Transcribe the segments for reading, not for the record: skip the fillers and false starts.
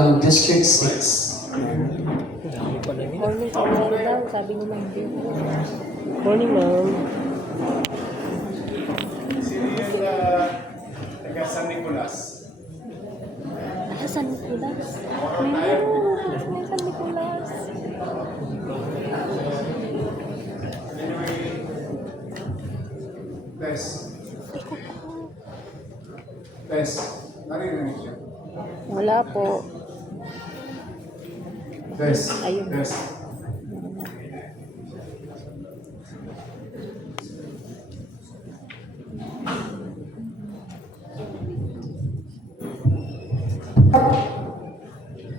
ng District 6. Dami pala niya. Morning ka daw, sabi ni Ma'am Bill. Morning, ma'am. Sino yung taga San Nicolas? Ah, San Nicolas. May San Nicolas. Anyway, Tess. Tess, narinig siya. Wala po. Tess, Ayun. Tess.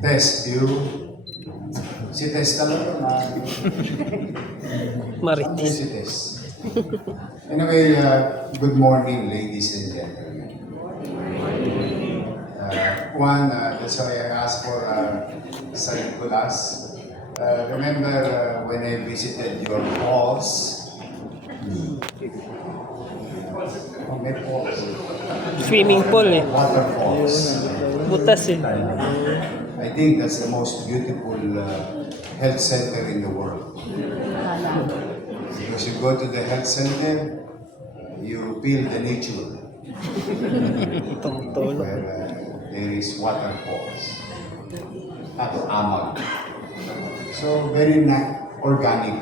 Tess, you... Si Tess talaga na... Marites. Si Tess. Anyway, good morning, ladies and gentlemen. That's why I asked for San Nicolas. Remember when I visited your halls? May falls. Swimming pool eh. Waterfalls. Butas eh. I think that's the most beautiful health center in the world. Because you go to the health center, you feel the nature. Tungtulog. Where there is waterfalls. At amag. So very organic.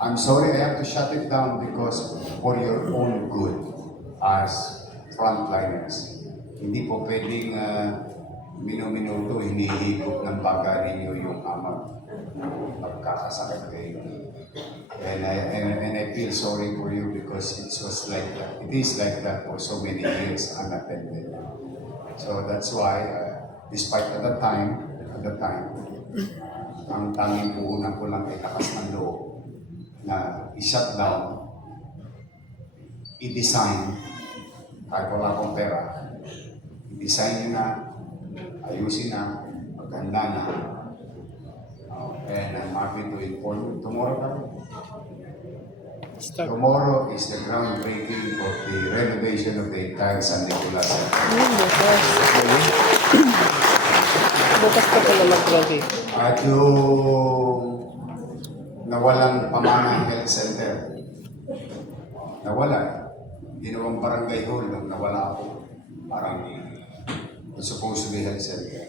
I'm sorry I have to shut it down because for your own good as frontliners. Hindi po pwedeng minuto hinihigop ng baga ninyo yung amag. Pagkakasakit kayo. And I feel sorry for you because it was like that. It is like that for so many years unattended. So that's why, despite at the time, ang tanging puhunan ko lang ay lakas ng loob na i-shut down, i-design, kahit wala akong pera, i-design nyo na, ayusin na, maganda na. And I'm happy to inform you tomorrow. Tomorrow is the groundbreaking of the renovation of the entire San Nicolas. Bukas. Bukas pa pala mag-graduate. At yung nawalang Pamanang Health Center, nawala. Ginawang barangay hall nung nawala ako. Parang supposed to be health center.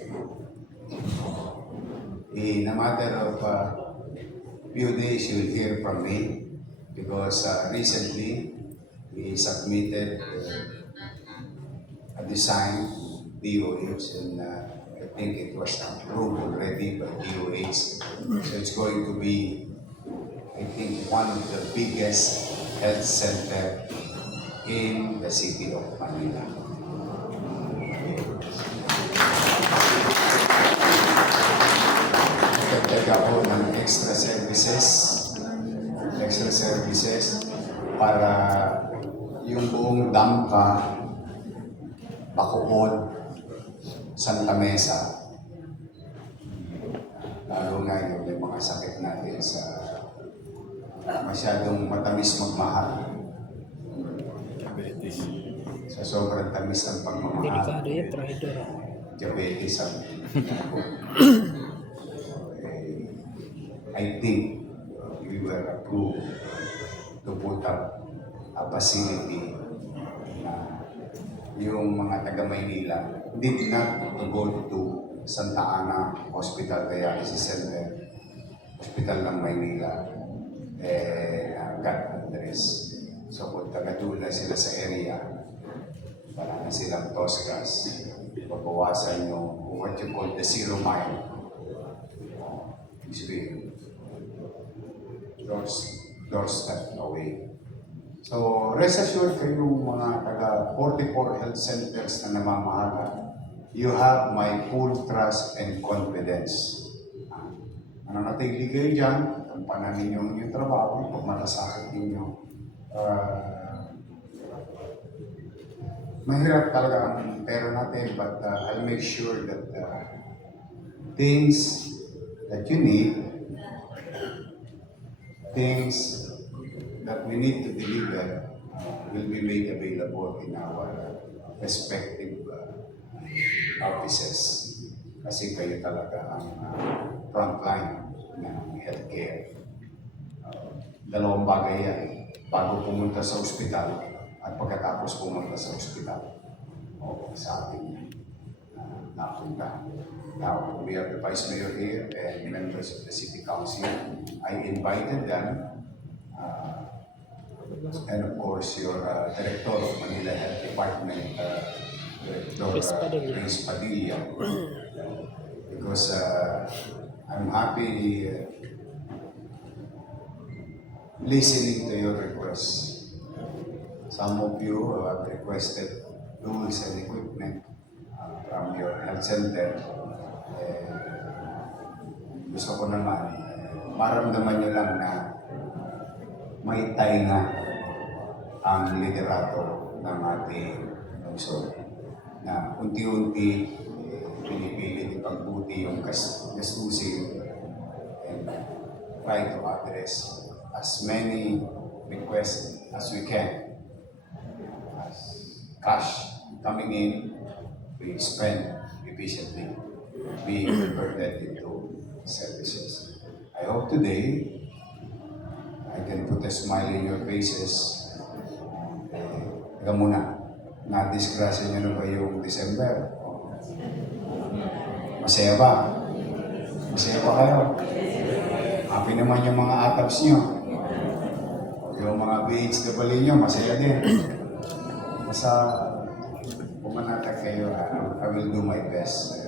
In a matter of few days, you'll hear from me because recently we submitted a design DOH and I think it was approved already by DOH. So it's going to be, I think, one of the biggest health center in the city of Manila. Nagtagtag ako ng extra services para yung buong Dampa, Bacood, Santa Mesa, lalo na yung may mga sakit natin sa masyadong matamis magmahal. Sa sobrang tamis ng pagmamahal. Delikado yan, traidor. Diabetes ang I think we were approved to put up a facility na yung mga taga Maynila did not to go to Santa Ana Hospital Dialysis Center, Hospital ng Maynila, got address. So kung taga-dula sila sa area, wala na silang tosgas, pabawasan yung what you call the 0 mile. Doorstep away. So, rest assured kayong mga taga 44 health centers na namamahala, you have my full trust and confidence. Nananatili kayo dyan, tampanan ninyo ang inyong trabaho, pag malasakit ninyo. Mahirap talaga ang pera natin, but I'll make sure that things that you need, things that we need to deliver will be made available in our respective offices. Kasi kayo talaga ang frontline ng healthcare. Dalawang bagay yan. Bago pumunta sa ospital at pagkatapos pumunta sa ospital. O sa ating napunta. Now, we have the Vice Mayor here and members of the City Council. I invited them and of course your Director of Manila Health Department, Director Chris Padilla, because I'm happy listening to your requests. Some of you have requested tools and equipment from your health center. Gusto ko naman, maramdaman nyo lang na may tainga ang liderato ng ating lungsod na unti-unti pinipilit ipagbuti yung gastusin and try to address as many requests as we can. As cash coming in, we spend efficiently, being converted into services. I hope today I can put a smile in your faces. Teka muna, na-disgrasya nyo na ba yung December? Masaya ba? Masaya ba kayo? Happy naman yung mga ATAPs nyo. Yung mga BHW nyo, masaya din. Basta, pumanatag kayo, I will do my best.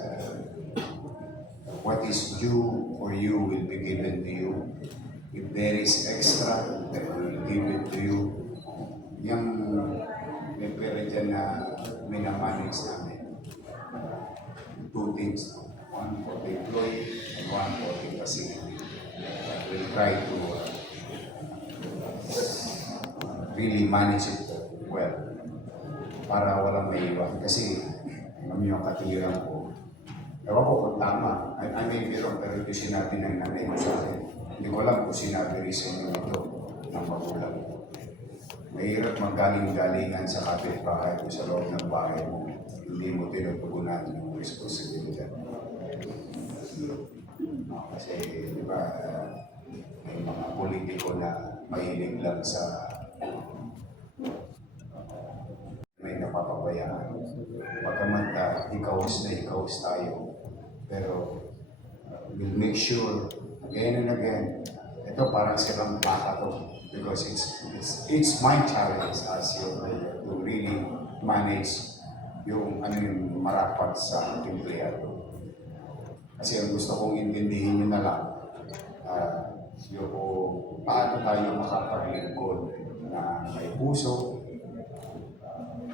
What is due for you will be given to you. If there is extra, I will give it to you. Yung may pera dyan na minamanage namin. Two things. One for the employee and one for the facility. We'll try to really manage it well para walang may iwan. Kasi kami yung katuliran ko. Ewan ko kung tama. I may be wrong, pero ito sinabi ng nanay ko sa akin. Hindi ko alam kung sinabi rin sa inyo ito ng magulang ko. Mahirap magaling-galingan sa kapitbahay o sa loob ng bahay mo. Hindi mo tinutugunan yung responsibilidad. Kasi, di ba, may mga politiko na mahilig lang sa may napapabayaan. Pagkaman ikaws tayo. Pero, we'll make sure again and again, ito parang silang plaka to because it's my challenge as your player to really manage yung yung marapat sa empleyado. Kasi ang gusto kong intindihin nyo na lang, yung paano tayo makapaglingkod na may puso,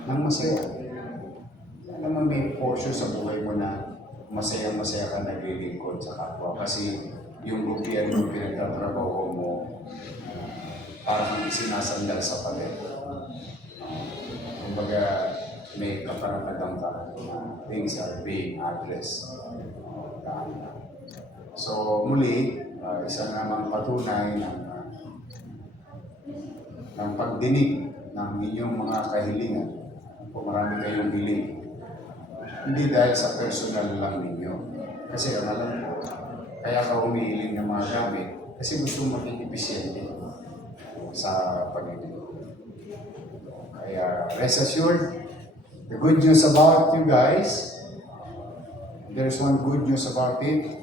ng masaya. Alam mo, may portion sa buhay mo na masaya-masaya ka naglilingkod sa kapwa. Kasi yung gobyerno pinagtatrabaho mo, parang isinasandal sa palit. Kumbaga, may kaparatagang ka na things are being addressed. So muli, isa namang patunay ng pagdinig ng inyong mga kahilingan. Kung marami kayong hiling, hindi dahil sa personal lang ninyo. Kasi alam ko, kaya ka humihiling ng mga gamit kasi gusto maging episyente sa pag-ibig. Kaya rest assured, the good news about you guys, there's one good news about it,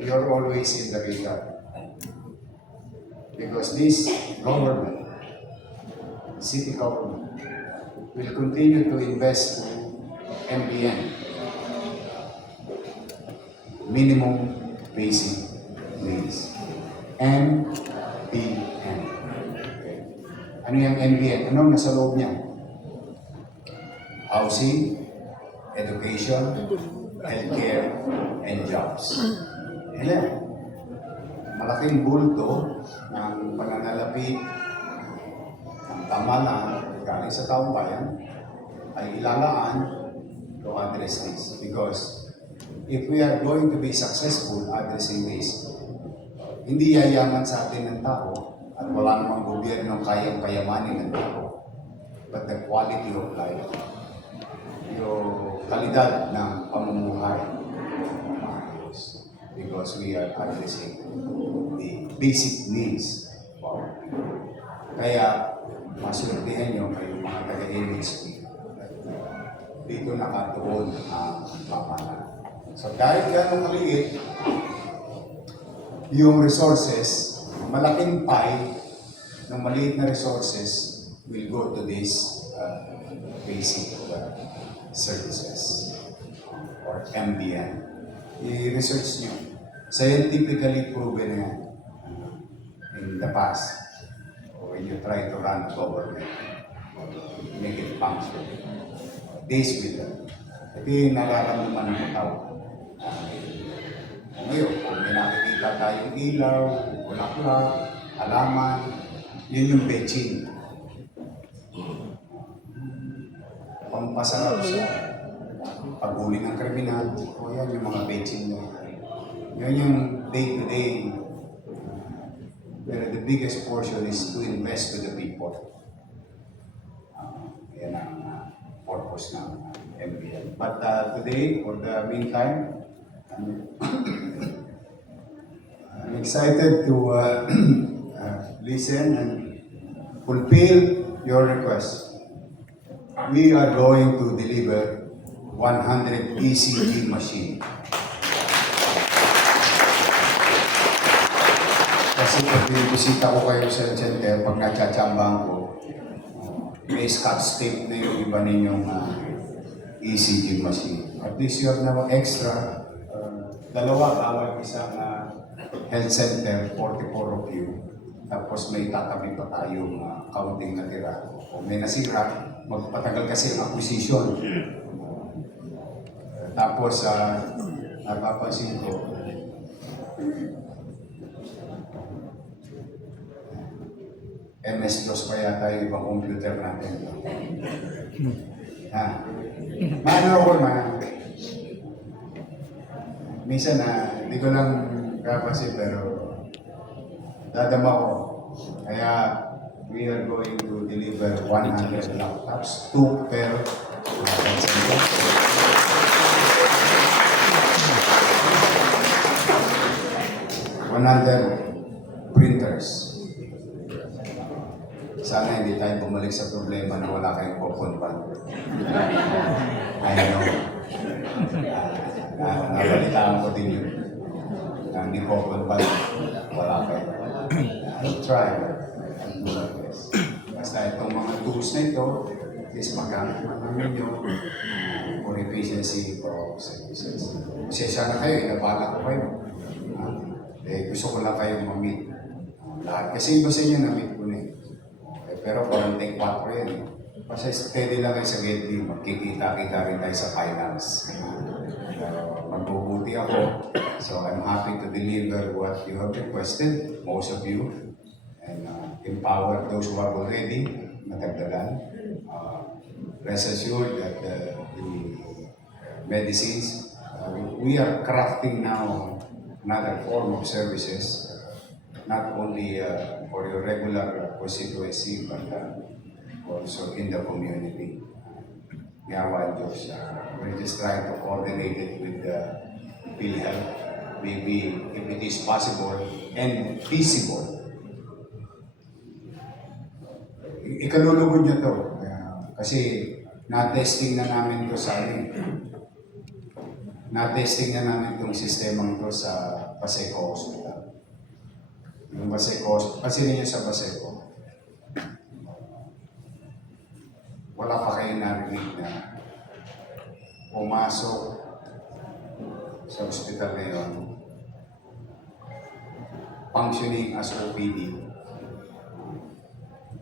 you're always in the radar. Because this government, city government, will continue to invest MBN, minimum basic needs. MBN. Okay. Ano yung MBN? Ano nasa loob niya? Housing, education, healthcare, and jobs. Yan. Malaking bulto ng pananalapi ng tamalan galing sa taong bayan ay ilalaan to address this. Because if we are going to be successful addressing this, hindi yayaman sa atin ng tao at wala namang gobyernong kayang kayamanin ng tao, but the quality of life kalidad ng pamumuhay. Because we are addressing the basic needs of our people. Kaya, masultihan nyo kayong mga taga-MSP. Dito nakatuon ang pamahalaan. So kahit gano'ng maliit, yung resources, malaking pie ng maliit na resources will go to this basic services or MBN. I-research nyo. Scientifically proven na yan in the past. When you try to run government, make it function. This will ito yung nararamdaman ng tao. Ngayon, kung may nakikita tayong ilaw, bulaklak, halaman, yun yung betching. Pampasarap sa paghuli ng kriminal, o yan yung mga betching na. Yun yung day-to-day. Pero the biggest portion is to invest to the people. Yan ang purpose ng MBN. But today, for the meantime, I'm excited to listen and fulfill your request. We are going to deliver 100 ECG machine. Kasi pag binibisita ko kayo sa center, pag natsatsambahan ko, may scotch tape na yung iba ninyong ECG machine. At least you have na extra, dalawa bawal isang health center, 44 of you. Tapos may tatabi pa tayong counting na tira. Kung may nasira, magpatagal kasi ang acquisition. Tapos, napapansin ko, MS-DOS pa yata yung ibang computer natin. Maano ako minsan hindi ko lang kapasin pero dadama ko. Kaya we are going to deliver 100 laptops, 2 per center. 100 printers. Sana hindi tayo bumalik sa problema na wala kayong popon-pan. I know. Nabalitaan ko din yun. Na hindi popon-pan, wala kayo. I'll try. I'll do my best. Basta itong mga tools na ito, is magamit namin nyo for efficiency for services. Sesya na kayo, inabala ko kayo. Gusto ko lang kayong ma-meet. Lahat kasi iba sa inyo na-meet ko na eh. Pero parang take 4 yan eh. Kasi steady lang kayo sa Getty, magkikita-kita rin tayo sa finance. Magbubuti ako. So I'm happy to deliver what you have requested, most of you. And empower those who are already matagdagan. Rest assured that the medicines, we are crafting now another form of services, not only for your regular constituency, but also in the community. Yawa Diyos, we're just trying to coordinate it with the PhilHealth, maybe if it is possible and feasible. Ikalulugod niya to, kasi na-testing na namin to sa na-testing na namin itong sistemang to sa Paseco Hospital. Yung Paseco Hospital, kasi ninyo sa Paseco, wala pa kayo narinig na pumasok sa hospital na yun, functioning as OPD,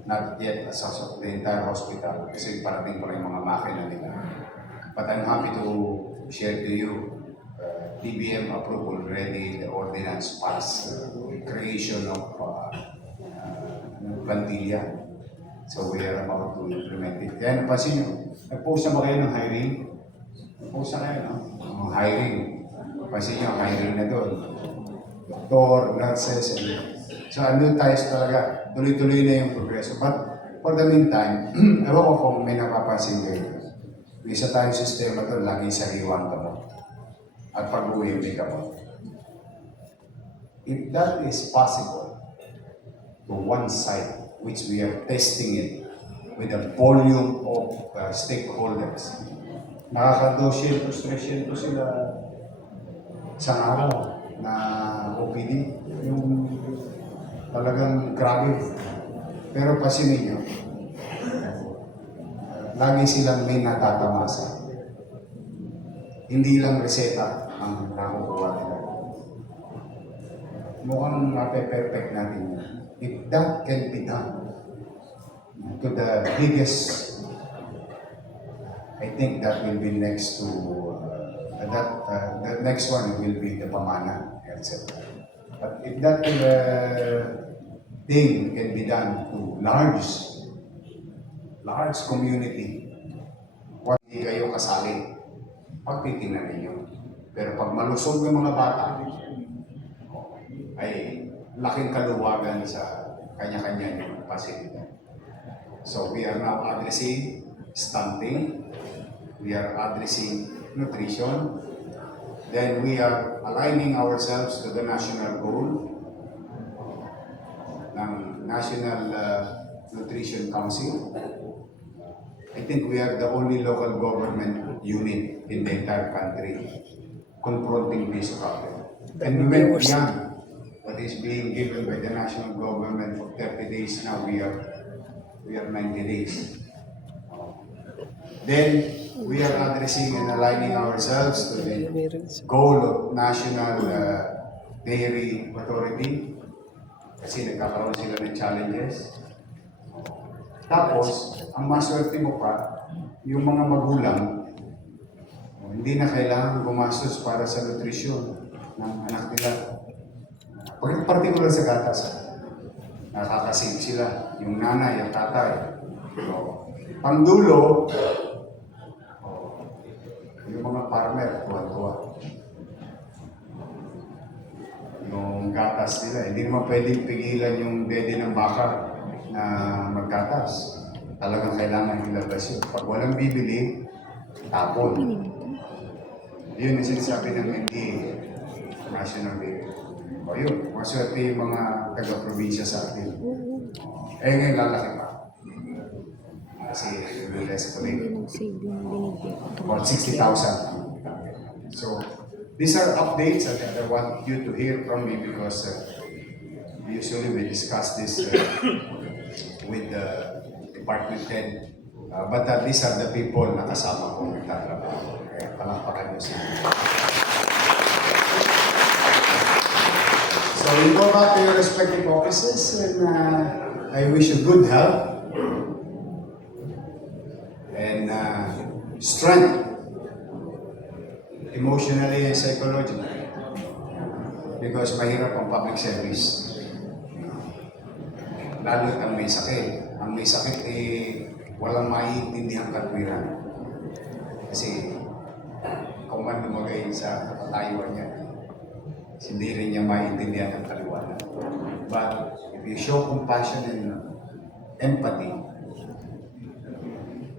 not yet as the entire hospital, kasi parating pa rin mga makina nila. But I'm happy to share to you TBM approval ready, the ordinance passed, creation of plantilla. So we are about to implement it. Kaya napansin nyo, nag-post na ba kayo ng hiring? Nag-post na kayo, no? Hiring. Napansin nyo, hiring na doon. Doktor, nurses, so ano tayo talaga, tuloy-tuloy na yung progreso. But for the meantime, ewan ko kung may napapansin kayo. May isa tayong sistema doon, lagi sariwang gamot. At pag-uwi, may gamot. If that is possible to one side, which we are testing it with a volume of stakeholders, nakaka-200, 300 sila isang araw na OPD. Yung talagang grabe. Pero pasinin nyo, lagi silang may natatamasa. Hindi lang reseta ang nakukuha nila. Mukhang mape-perfect natin yun. If that can be done to the biggest, I think that will be next to, the next one will be the Pamana, etc. But if that thing can be done to large community, huwag hindi kayo kasali. Pagtitingnan ninyo. Pero pag malusog ng mga bata, ay laking kaluwagan sa kanya-kanya yung pasilidad. So we are now addressing stunting, we are addressing nutrition, then we are aligning ourselves to the national goal ng National Nutrition Council. I think we are the only local government unit in the entire country confronting this problem. And we went beyond what is being given by the national government for 30 days. Now we are 90 days. Then we are addressing and aligning ourselves to the goal of National Dairy Authority kasi nagkakaroon sila ng challenges. Tapos, ang maswerte mo pa, yung mga magulang, hindi na kailangan gumastos para sa nutrisyon ng anak nila. Particular sa gatas, nakakasave sila, yung nanay, yung tatay. Pangdulo, yung mga farmer, tuwa-tuwa. Yung gatas nila, hindi naman pwedeng pigilan yung dede ng baka na maggatas. Talagang kailangan ilabas yun. Pag walang bibili, tapon. Yun ang sinasabi ng NDA, National Day. O yun, maswerte yung mga taga-probinsya sa atin. Eh ngayon lalaki pa. Kasi will escalate. About 60,000. So, these are updates that I want you to hear from me because usually we discuss this with the department head. But these are the people na kasama ko nagtatrabaho. Kaya palakpakan nyo sila. So you go back to your respective offices and I wish you good health and strength emotionally and psychologically because mahirap ang public service. Lalo ang may sakit. Ang may sakit walang maiintindihang katwiran. Kasi kung man lumagay sa kapatayuan niya, hindi rin niya maiintindihan ang kaliwanag. But if you show compassion and empathy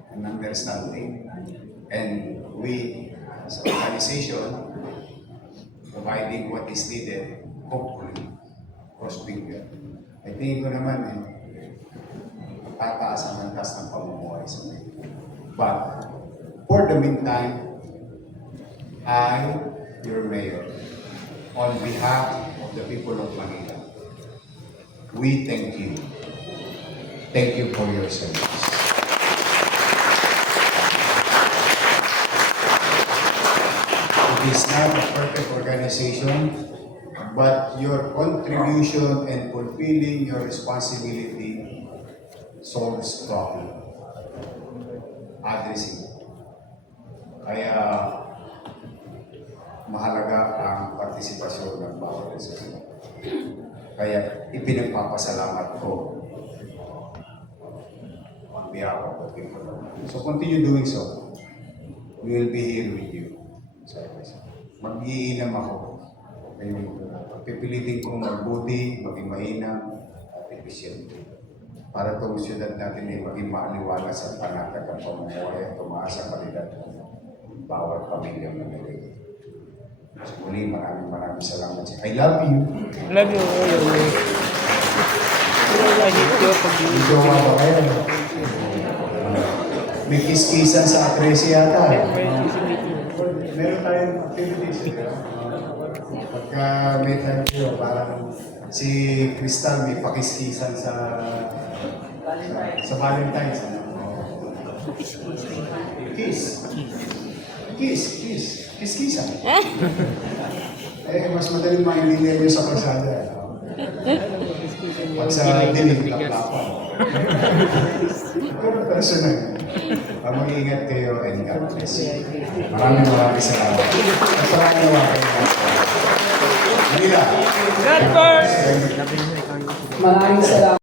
and understanding, and we as an organization providing what is needed, hopefully, cross finger. I think ko naman tataas ang antas ng pamumuhay sa mga. But for the meantime, I, your mayor, on behalf of the people of Manila, we thank you. Thank you for your service. It is not a perfect organization, but your contribution and fulfilling your responsibility solves problem. Addressing. Kaya mahalaga ang partisipasyon ng bawat isa. Kaya ipinagpapasalamat ko on behalf of the people. So continue doing so. We will be here with you. Mag-iinam ako. Pipilitin kong magbuti, maging mainam, at efficient. para itong siyudad natin ay maging maaliwalas at panatag ang pamumuhay at tumaas ang kalidad ng bawat pamilyang nagiging. So, muli, maraming salamat. I love you. Love you. Lagi ko pag Ito nga ba kayo? May kiss-kissan sa atresi yata. Meron tayong activities. Pagka may time kayo, parang si Crystal may pakiskisan sa Valentine's. Kiss. Kiss-kissan. Mas madaling maintindihan nyo sa kalsada. Pag sa dilim, laplapan. Pero personal, mag-iingat kayo and God bless you. Maraming salamat. Maraming salamat. Manila. God first! Maraming salamat.